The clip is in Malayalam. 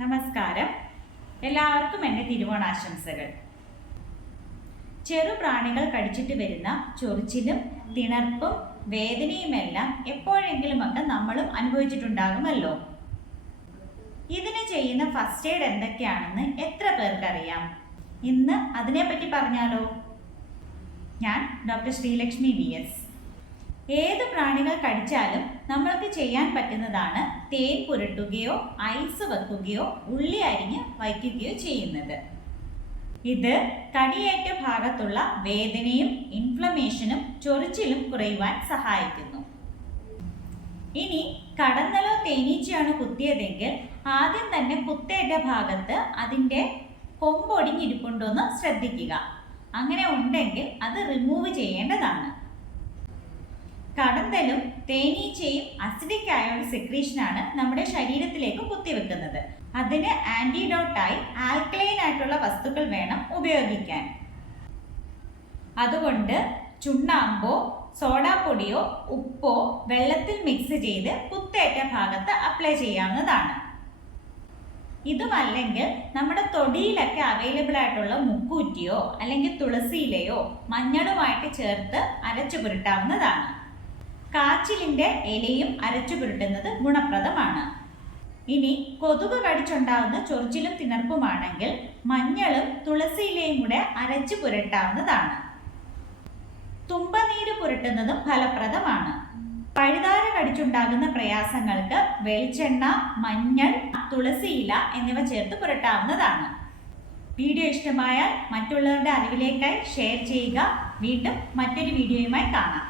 നമസ്കാരം. എല്ലാവർക്കും എൻ്റെ തിരുവോണാശംസകൾ. ചെറുപ്രാണികൾ കടിച്ചിട്ട് വരുന്ന ചൊറിച്ചിലും തിണർപ്പും വേദനയുമെല്ലാം എപ്പോഴെങ്കിലുമൊക്കെ നമ്മളും അനുഭവിച്ചിട്ടുണ്ടാകുമല്ലോ. ഇതിന് ചെയ്യുന്ന ഫസ്റ്റ് എയ്ഡ് എന്തൊക്കെയാണെന്ന് എത്ര പേർക്കറിയാം? ഇന്ന് അതിനെപ്പറ്റി പറഞ്ഞാലോ? ഞാൻ ഡോക്ടർ ശ്രീലക്ഷ്മി VS. ഏത് പ്രാണികൾ കടിച്ചാലും നമ്മൾക്ക് ചെയ്യാൻ പറ്റുന്നതാണ് തേൻ പുരട്ടുകയോ ഐസ് വെക്കുകയോ ഉള്ളി അരിഞ്ഞ് വയ്ക്കുകയോ ചെയ്യുന്നത്. ഇത് കടിയേറ്റ ഭാഗത്തുള്ള വേദനയും ഇൻഫ്ലമേഷനും ചൊറിച്ചിലും കുറയുവാൻ സഹായിക്കുന്നു. ഇനി കടന്നലോ തേനീച്ചയാണ് കുത്തിയതെങ്കിൽ ആദ്യം തന്നെ കുത്തേറ്റ ഭാഗത്ത് അതിൻ്റെ കൊമ്പൊടിഞ്ഞിരിപ്പുണ്ടോന്ന് ശ്രദ്ധിക്കുക. അങ്ങനെ ഉണ്ടെങ്കിൽ അത് റിമൂവ് ചെയ്യേണ്ടതാണ്. കടന്തലും തേനീച്ചയും അസിഡിക് ആയ സെക്രീഷനാണ് നമ്മുടെ ശരീരത്തിലേക്ക് കുത്തിവെക്കുന്നത്. അതിന് ആന്റിഡോട്ടായി ആൽക്കലൈൻ ആയിട്ടുള്ള വസ്തുക്കൾ വേണം ഉപയോഗിക്കാൻ. അതുകൊണ്ട് ചുണ്ണാമ്പോ സോഡാപ്പൊടിയോ ഉപ്പോ വെള്ളത്തിൽ മിക്സ് ചെയ്ത് കുത്തേറ്റ ഭാഗത്ത് അപ്ലൈ ചെയ്യാവുന്നതാണ്. ഇതുമല്ലെങ്കിൽ നമ്മുടെ തൊടിയിലൊക്കെ അവൈലബിൾ ആയിട്ടുള്ള മുക്കൂറ്റിയോ അല്ലെങ്കിൽ തുളസിയിലയോ മഞ്ഞളുമായിട്ട് ചേർത്ത് അരച്ചു പുരട്ടാവുന്നതാണ്. കാച്ചിലിൻ്റെ ഇലയും അരച്ചു പുരട്ടുന്നത് ഗുണപ്രദമാണ്. ഇനി കൊതുക് കടിച്ചുണ്ടാവുന്ന ചൊറിച്ചിലും തിണർപ്പുമാണെങ്കിൽ മഞ്ഞളും തുളസിയിലയും കൂടെ അരച്ചു പുരട്ടാവുന്നതാണ്. തുമ്പനീര് പുരട്ടുന്നതും ഫലപ്രദമാണ്. പഴുതാര കടിച്ചുണ്ടാകുന്ന പ്രയാസങ്ങൾക്ക് വെളിച്ചെണ്ണ, മഞ്ഞൾ, തുളസിയില എന്നിവ ചേർത്ത് പുരട്ടാവുന്നതാണ്. വീഡിയോ ഇഷ്ടമായാൽ മറ്റുള്ളവരുടെ അറിവിലേക്കായി ഷെയർ ചെയ്യുക. വീണ്ടും മറ്റൊരു വീഡിയോയുമായി കാണാം.